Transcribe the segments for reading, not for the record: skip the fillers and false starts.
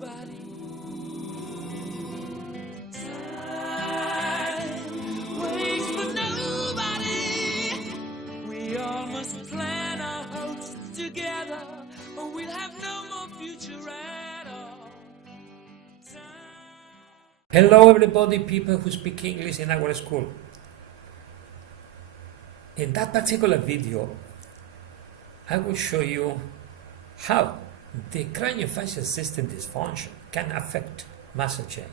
nobody. Time waits for nobody. We all must plan our hopes together, or we'll have no more future at all. Hello everybody, people who speak English in our school. In that particular video, I will show you how the craniofacial system dysfunction can affect muscle chain.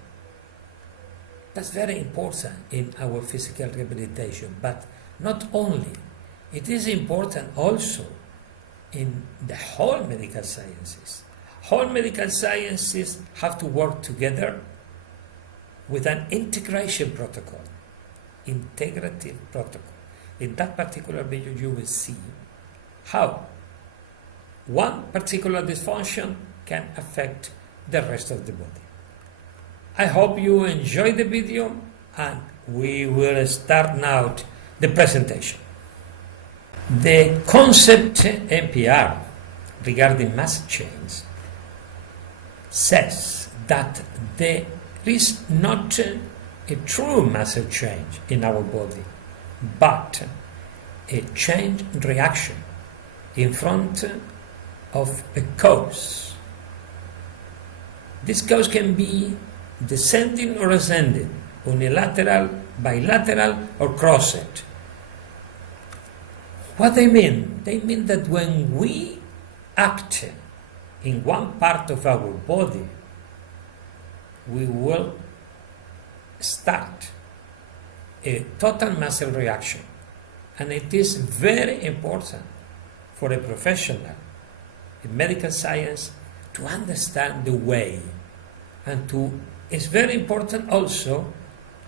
That's very important in our physical rehabilitation, but not only. It is important also in the whole medical sciences. Whole medical sciences have to work together with an integration protocol, integrative protocol. In that particular video, you will see how one particular dysfunction can affect the rest of the body. I hope you enjoy the video, and we will start now the presentation. The concept NPR regarding muscle chains says that there is not a true muscle change in our body, but a chain reaction in front of a cause. This cause can be descending or ascending, unilateral, bilateral, or crossed. What they mean? They mean that when we act in one part of our body, we will start a total muscle reaction. And it is very important for a professional in medical science to understand the way, and it's very important also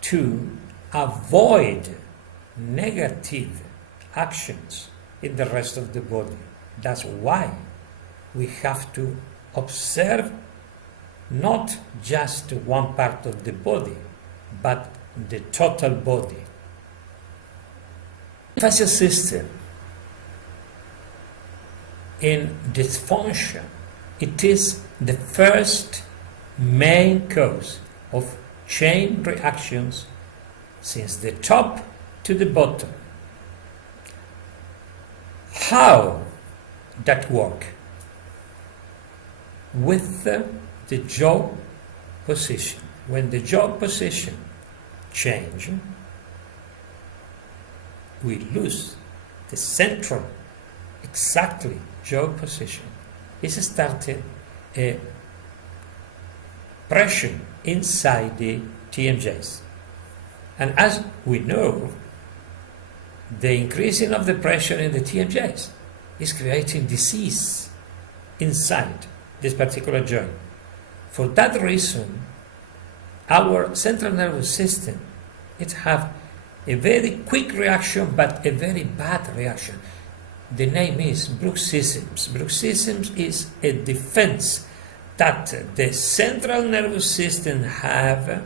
to avoid negative actions in the rest of the body. That's why we have to observe not just one part of the body, but the total body. Facial system in dysfunction, it is the first main cause of chain reactions since the top to the bottom. How that work? With the jaw position. When the jaw position change, we lose the central, exactly jaw position. It's started a pressure inside the TMJs. And as we know, the increasing of the pressure in the TMJs is creating disease inside this particular joint. For that reason, our central nervous system, it have a very quick reaction, but a very bad reaction. The name is bruxisms. Bruxisms is a defense that the central nervous system have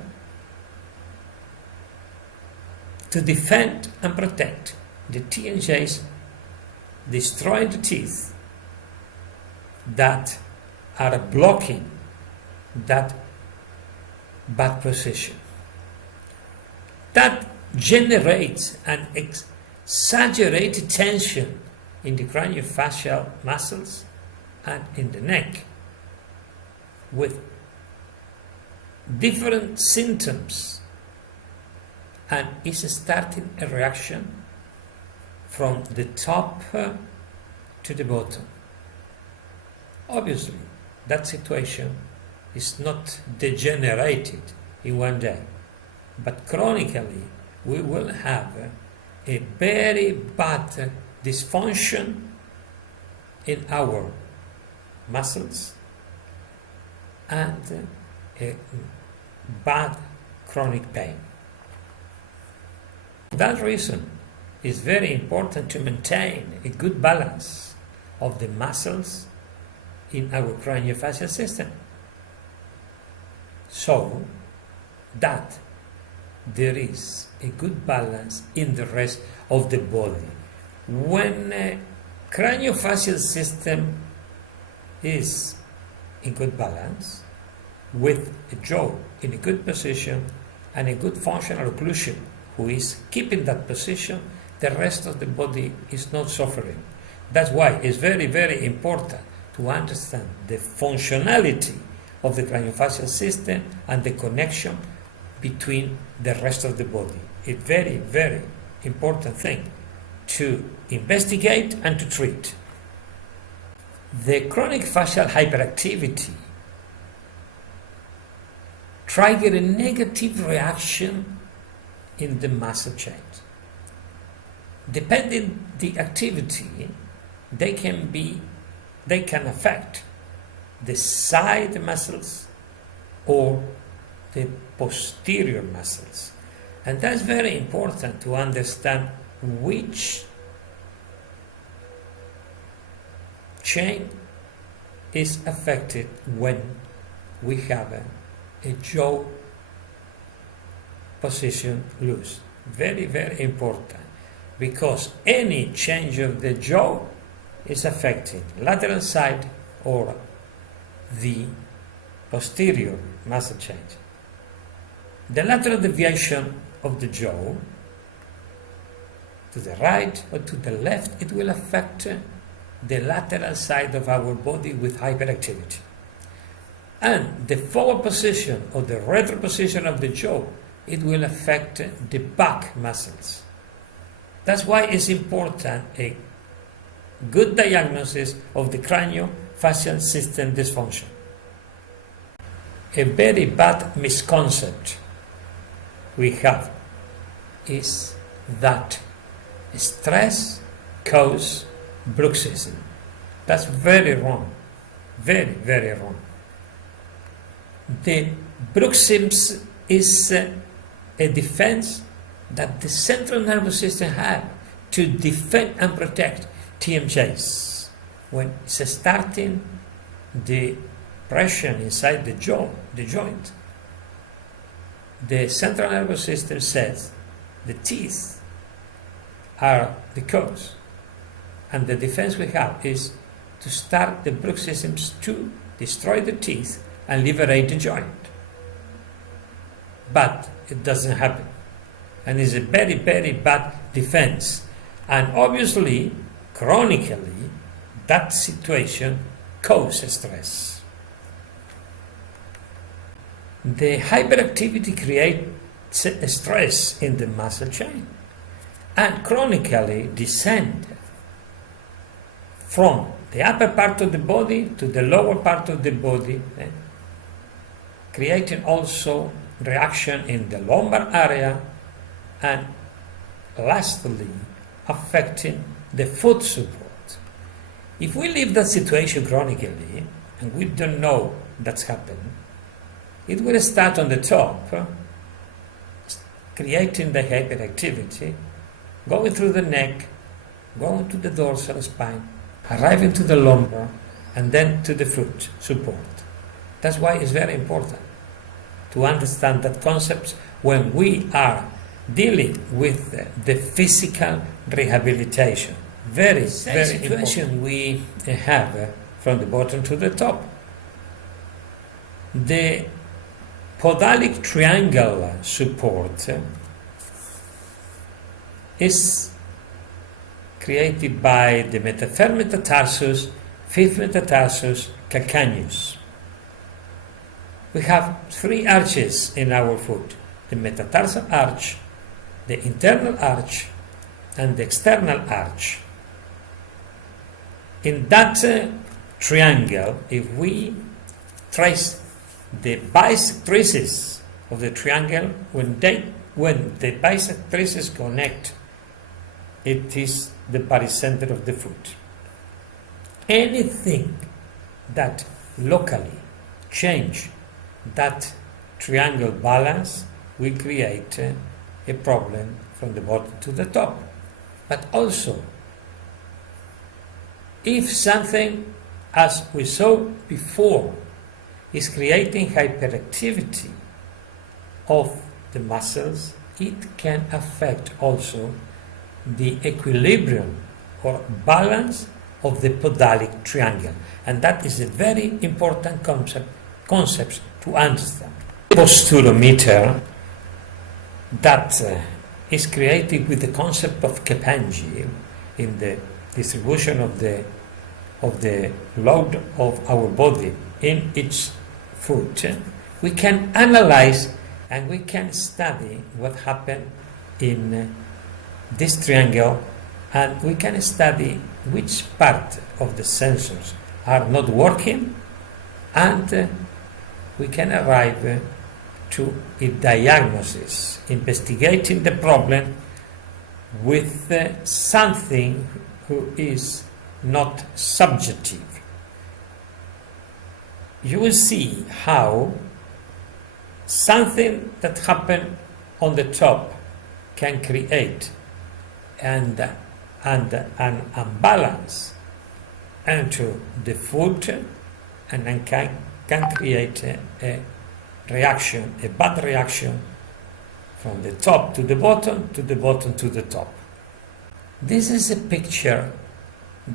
to defend and protect the TMJs, destroying the teeth that are blocking that bad position. That generates an exaggerated tension in the craniofacial muscles and in the neck, with different symptoms, and is starting a reaction from the top to the bottom. Obviously, that situation is not degenerated in one day, but chronically we will have a very bad dysfunction in our muscles and a bad chronic pain. For that reason, it's very important to maintain a good balance of the muscles in our craniofacial system, so that there is a good balance in the rest of the body. When craniofacial system is in good balance, with a jaw in a good position and a good functional occlusion who is keeping that position, the rest of the body is not suffering. That's why it's very, very important to understand the functionality of the craniofacial system and the connection between the rest of the body. A very, very important thing to investigate and to treat. The chronic facial hyperactivity trigger a negative reaction in the muscle chains. Depending the activity, they can affect the side muscles or the posterior muscles. And that's very important to understand which chain is affected when we have a jaw position loose. Very, very important, because any change of the jaw is affecting lateral side or the posterior muscle change. The lateral deviation of the jaw to the right or to the left, it will affect the lateral side of our body with hyperactivity. And the forward position or the retro position of the jaw, it will affect the back muscles. That's why it's important a good diagnosis of the craniofacial system dysfunction. A very bad misconception we have is that stress causes bruxism. That's very wrong. Very, very wrong. The bruxism is a defense that the central nervous system has to defend and protect TMJs. When it's starting the pressure inside the joint, the central nervous system says the teeth are the cause, and the defense we have is to start the bruxisms to destroy the teeth and liberate the joint. But it doesn't happen, and it's a very, very bad defense. And obviously, chronically, that situation causes stress. The hyperactivity creates a stress in the muscle chain and chronically descend from the upper part of the body to the lower part of the body, creating also reaction in the lumbar area, and lastly affecting the foot support. If we leave that situation chronically and we don't know that's happened, it will start on the top, creating the hyperactivity, going through the neck, going to the dorsal spine, arriving to the lumbar, and then to the foot support. That's why it's very important to understand that concept when we are dealing with the physical rehabilitation. Very, very important. We have from the bottom to the top. The podalic triangle support is created by the third metatarsus, fifth metatarsus, calcaneus. We have three arches in our foot: the metatarsal arch, the internal arch, and the external arch. In that triangle, if we trace the bisectrices of the triangle, when the bisectrices connect, it is the barycenter of the foot. Anything that locally change that triangle balance will create a problem from the bottom to the top. But also, if something, as we saw before, is creating hyperactivity of the muscles, it can affect also the equilibrium or balance of the podalic triangle. And that is a very important concept to understand. The posturometer that is created with the concept of Kepanji in the distribution of the load of our body in each foot, we can analyze and we can study what happened in this triangle, and we can study which part of the sensors are not working, and we can arrive to a diagnosis, investigating the problem with something who is not subjective. You will see how something that happened on the top can create and an imbalance into the foot, and then can create a reaction, a bad reaction from the top to the bottom, to the bottom to the top. This is a picture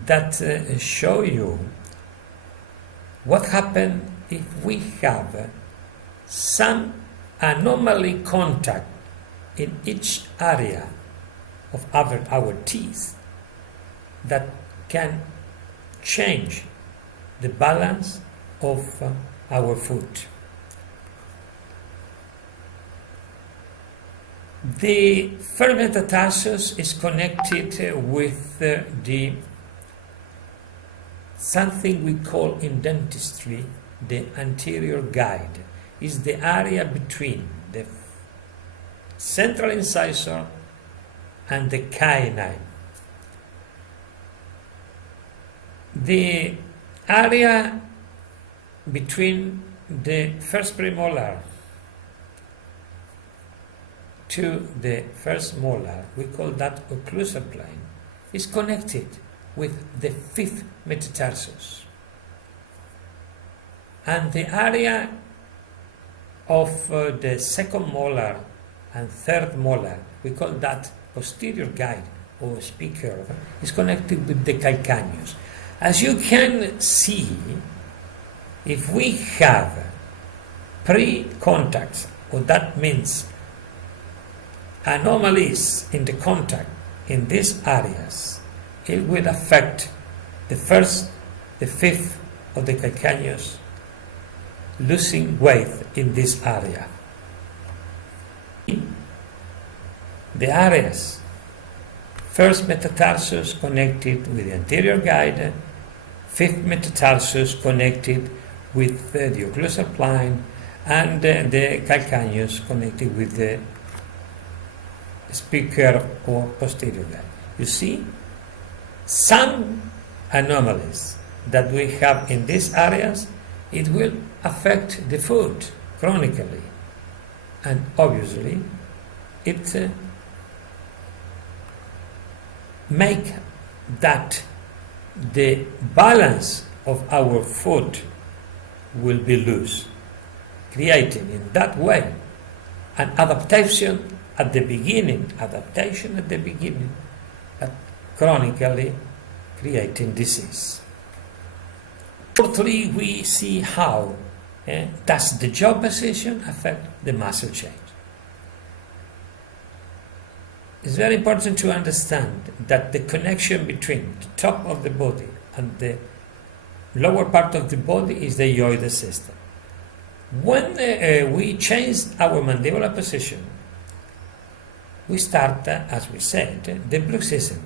that show you what happens if we have some anomaly contact in each area of our teeth that can change the balance of our foot. The first metatarsus is connected with the something we call in dentistry the anterior guide. Is the area between the central incisor and the canine. The area between the first premolar to the first molar, we call that occlusal plane, is connected with the fifth metatarsus. And the area of the second molar and third molar, we call that posterior guide or speaker, is connected with the calcaneus. As you can see, if we have pre-contacts, or that means anomalies in the contact in these areas, it will affect the first, the fifth of the calcaneus, losing weight in this area. The areas, first metatarsus connected with the anterior guide, fifth metatarsus connected with the occlusal plane, and the calcaneus connected with the speaker or posterior guide. You see, some anomalies that we have in these areas, it will affect the foot chronically, and obviously it make that the balance of our foot will be loose, creating in that way an adaptation at the beginning, but chronically creating disease. Fourthly, we see how does the jaw position affect the muscle change. It's very important to understand that the connection between the top of the body and the lower part of the body is the hyoid system. When we change our mandibular position, we start, as we said, the bruxism.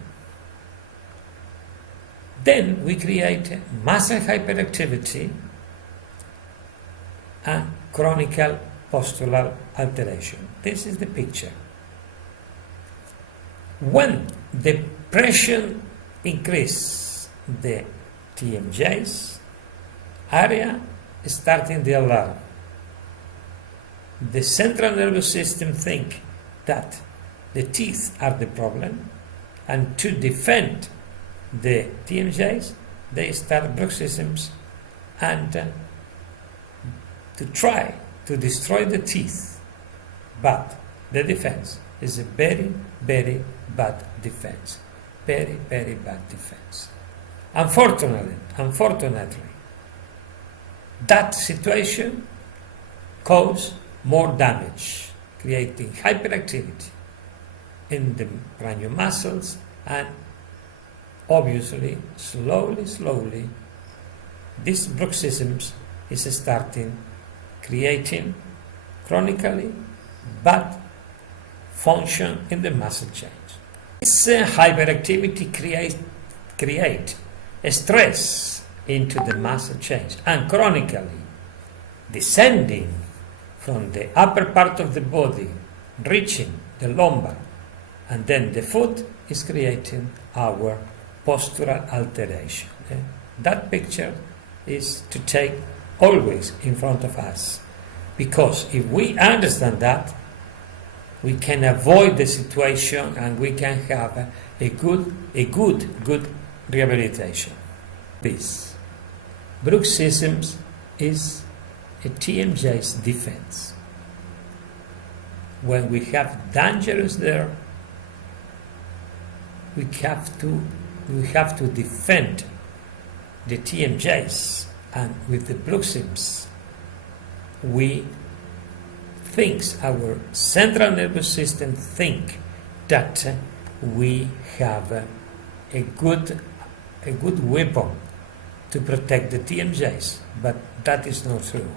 Then we create muscle hyperactivity and chronic postural alteration. This is the picture. When the pressure increases, the TMJs area is starting the alarm. The central nervous system think that the teeth are the problem, and to defend the TMJs, they start bruxisms and to try to destroy the teeth. But the defense is a very, very bad defense. Very, very bad defense. Unfortunately, that situation cause more damage, creating hyperactivity in the cranial muscles, and obviously, slowly, this bruxism is starting creating chronically bad function in the muscle chain. This hyperactivity create a stress into the muscle chains and chronically descending from the upper part of the body, reaching the lumbar, and then the foot is creating our postural alteration. That picture is to take always in front of us, because if we understand that, we can avoid the situation and we can have a good rehabilitation. This bruxism is a TMJ's defense. When we have dangerous there, we have to defend the TMJs, and with the bruxism, our central nervous system think that we have a good weapon to protect the TMJs, but that is not true.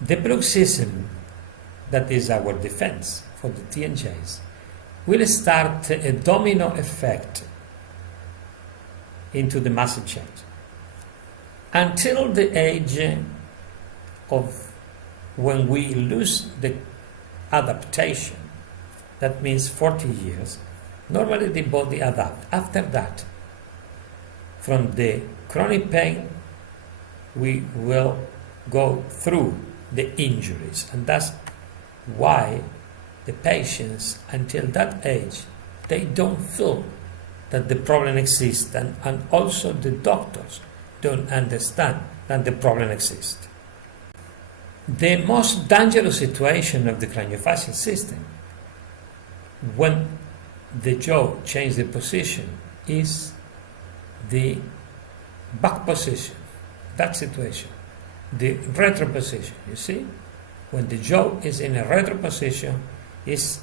The bruxism, that is our defense for the TMJs, will start a domino effect into the muscle chain until the age of when we lose the adaptation. That means 40 years. Normally the body adapts. After that, from the chronic pain, we will go through the injuries, and that's why the patients until that age, they don't feel that the problem exists, and also the doctors don't understand that the problem exists. The most dangerous situation of the craniofacial system when the jaw changes the position is the back position, that situation, the retro position. You see, when the jaw is in a retro position, is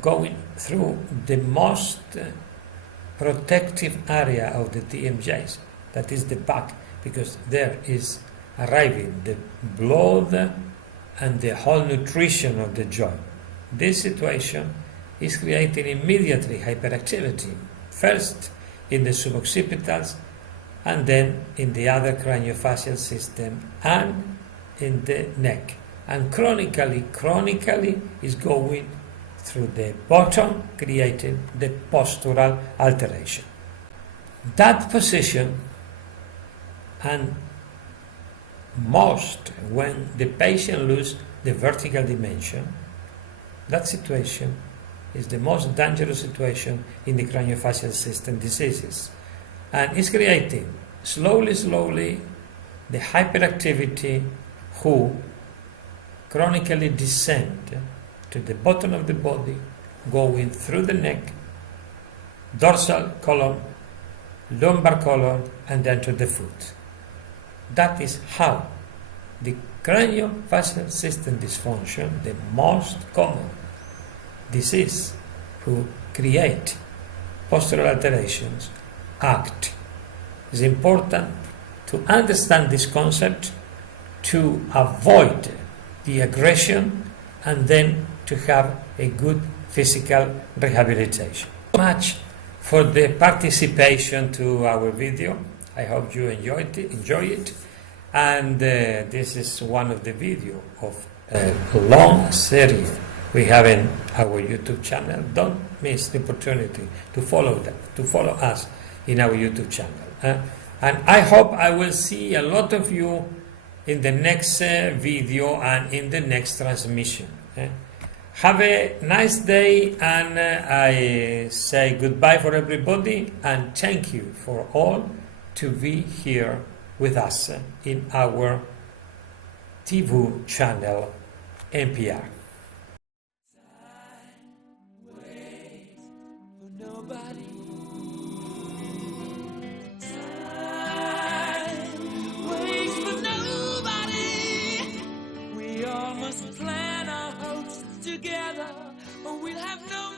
going through the most protective area of the TMJs, that is the back, because there is arriving the blood and the whole nutrition of the joint. This situation is creating immediately hyperactivity, first in the suboccipitals and then in the other craniofacial system and in the neck. And chronically is going through the bottom, creating the postural alteration. That position, and most when the patient loses the vertical dimension, that situation is the most dangerous situation in the craniofacial system diseases, and is creating slowly the hyperactivity who chronically descend to the bottom of the body, going through the neck, dorsal column, lumbar column, and then to the foot. That is how the craniofacial system dysfunction, the most common disease who create postural alterations, act. It's important to understand this concept to avoid the aggression and then to have a good physical rehabilitation. Much for the participation to our video. I hope you enjoy it. And this is one of the video of a long series we have in our YouTube channel. Don't miss the opportunity to follow us in our YouTube channel. And I hope I will see a lot of you in the next video and in the next transmission. Have a nice day, and I say goodbye for everybody, and thank you for all to be here with us in our TV channel NPR. Nobody must plan our hopes together, or we'll have no